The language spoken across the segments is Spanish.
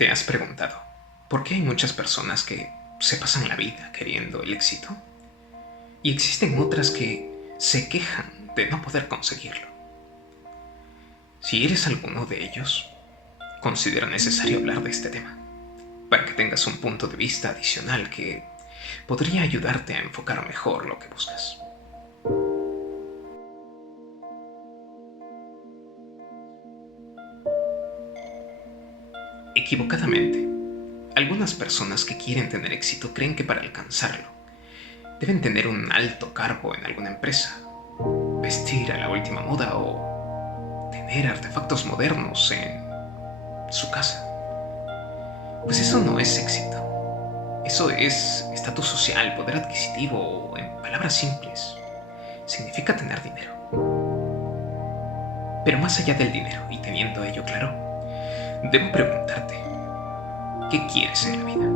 ¿Te has preguntado por qué hay muchas personas que se pasan la vida queriendo el éxito y existen otras que se quejan de no poder conseguirlo? Si eres alguno de ellos, considero necesario hablar de este tema para que tengas un punto de vista adicional que podría ayudarte a enfocar mejor lo que buscas. Equivocadamente, algunas personas que quieren tener éxito creen que para alcanzarlo deben tener un alto cargo en alguna empresa, vestir a la última moda o tener artefactos modernos en su casa. Pues eso no es éxito. Eso es estatus social, poder adquisitivo o, en palabras simples, significa tener dinero. Pero más allá del dinero y teniendo ello claro, debo preguntarte, ¿qué quieres en la vida?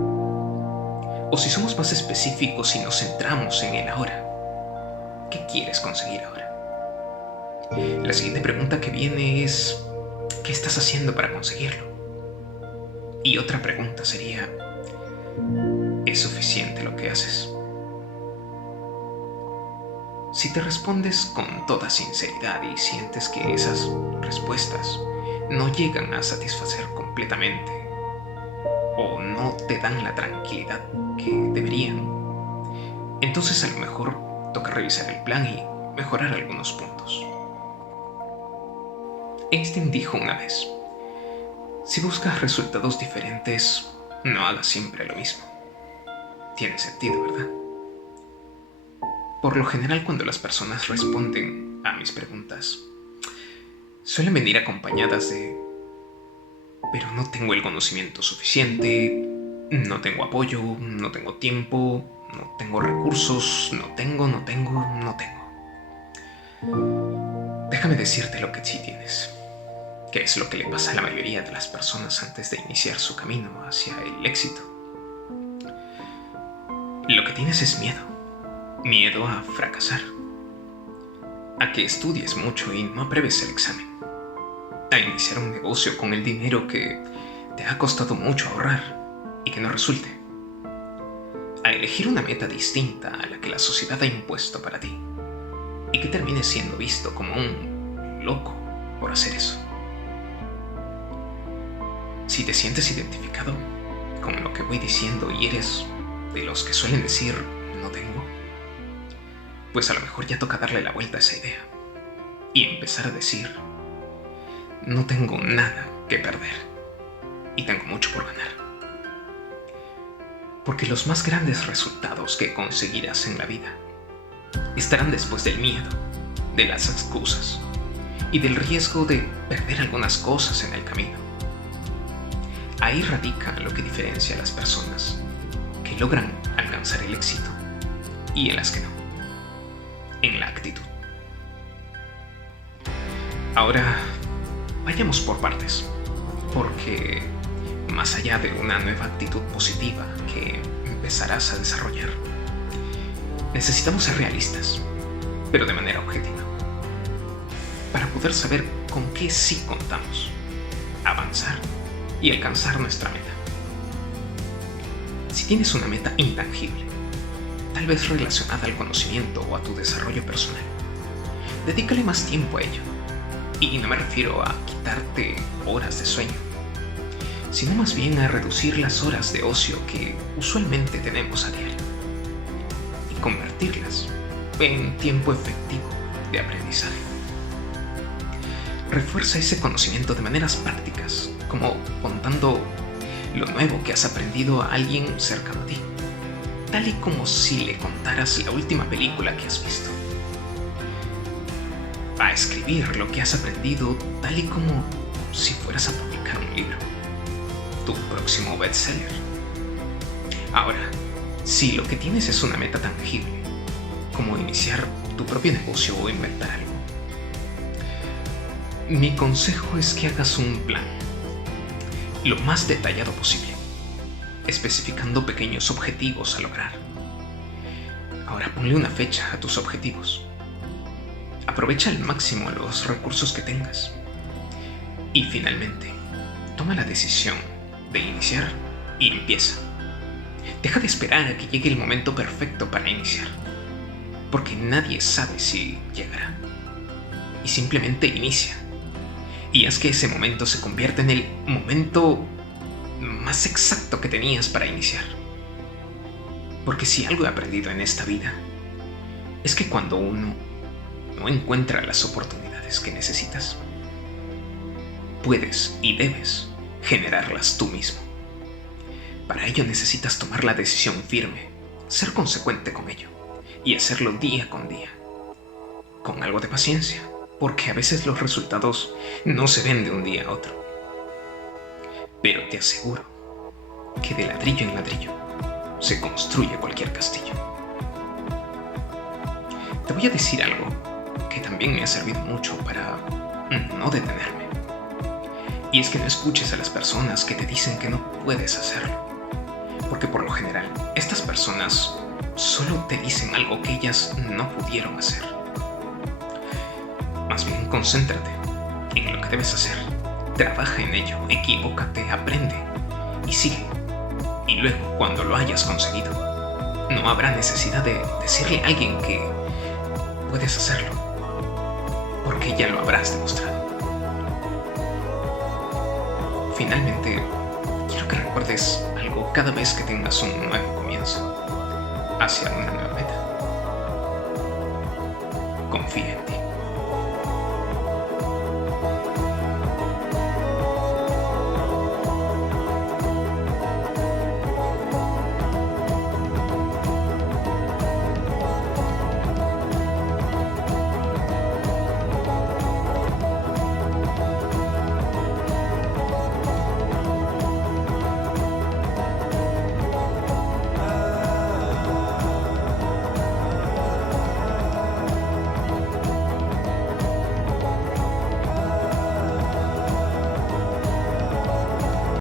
O si somos más específicos y nos centramos en el ahora, ¿qué quieres conseguir ahora? La siguiente pregunta que viene es, ¿qué estás haciendo para conseguirlo? Y otra pregunta sería, ¿es suficiente lo que haces? Si te respondes con toda sinceridad y sientes que esas respuestas no llegan a satisfacer completamente o no te dan la tranquilidad que deberían, entonces a lo mejor toca revisar el plan y mejorar algunos puntos. Einstein dijo una vez, si buscas resultados diferentes, no hagas siempre lo mismo. Tiene sentido, ¿verdad? Por lo general, cuando las personas responden a mis preguntas, suelen venir acompañadas de, pero no tengo el conocimiento suficiente, no tengo apoyo, no tengo tiempo, no tengo recursos, no tengo. Déjame decirte lo que sí tienes, que es lo que le pasa a la mayoría de las personas antes de iniciar su camino hacia el éxito. Lo que tienes es miedo a fracasar, a que estudies mucho y no apruebes el examen, a iniciar un negocio con el dinero que te ha costado mucho ahorrar y que no resulte, a elegir una meta distinta a la que la sociedad ha impuesto para ti y que termines siendo visto como un loco por hacer eso. Si te sientes identificado con lo que voy diciendo y eres de los que suelen decir no tengo, pues a lo mejor ya toca darle la vuelta a esa idea y empezar a decir no tengo nada que perder y tengo mucho por ganar. Porque los más grandes resultados que conseguirás en la vida estarán después del miedo, de las excusas y del riesgo de perder algunas cosas en el camino. Ahí radica lo que diferencia a las personas que logran alcanzar el éxito y en las que no, en la actitud. Ahora, vayamos por partes, porque más allá de una nueva actitud positiva que empezarás a desarrollar, necesitamos ser realistas, pero de manera objetiva, para poder saber con qué sí contamos, avanzar y alcanzar nuestra meta. Si tienes una meta intangible, tal vez relacionada al conocimiento o a tu desarrollo personal, dedícale más tiempo a ello. Y no me refiero a quitarte horas de sueño, sino más bien a reducir las horas de ocio que usualmente tenemos a diario y convertirlas en tiempo efectivo de aprendizaje. Refuerza ese conocimiento de maneras prácticas, como contando lo nuevo que has aprendido a alguien cercano a ti, tal y como si le contaras la última película que has visto. A escribir lo que has aprendido tal y como si fueras a publicar un libro, tu próximo bestseller. Ahora, si lo que tienes es una meta tangible, como iniciar tu propio negocio o inventar algo, mi consejo es que hagas un plan lo más detallado posible, especificando pequeños objetivos a lograr. Ahora ponle una fecha a tus objetivos. Aprovecha al máximo los recursos que tengas. Y finalmente, toma la decisión de iniciar y empieza. Deja de esperar a que llegue el momento perfecto para iniciar, porque nadie sabe si llegará. Y simplemente inicia. Y haz que ese momento se convierta en el momento más exacto que tenías para iniciar. Porque si algo he aprendido en esta vida, es que cuando uno no encuentra las oportunidades que necesitas, puedes y debes generarlas tú mismo. Para ello necesitas tomar la decisión firme, ser consecuente con ello y hacerlo día con día, con algo de paciencia, porque a veces los resultados no se ven de un día a otro. Pero te aseguro que de ladrillo en ladrillo se construye cualquier castillo. Te voy a decir algo que también me ha servido mucho para no detenerme. Y es que no escuches a las personas que te dicen que no puedes hacerlo. Porque por lo general, estas personas solo te dicen algo que ellas no pudieron hacer. Más bien, concéntrate en lo que debes hacer. Trabaja en ello, equivócate, aprende y sigue. Y luego, cuando lo hayas conseguido, no habrá necesidad de decirle a alguien que puedes hacerlo, porque ya lo habrás demostrado. Finalmente, quiero que recuerdes algo cada vez que tengas un nuevo comienzo hacia una nueva meta. Confía en ti.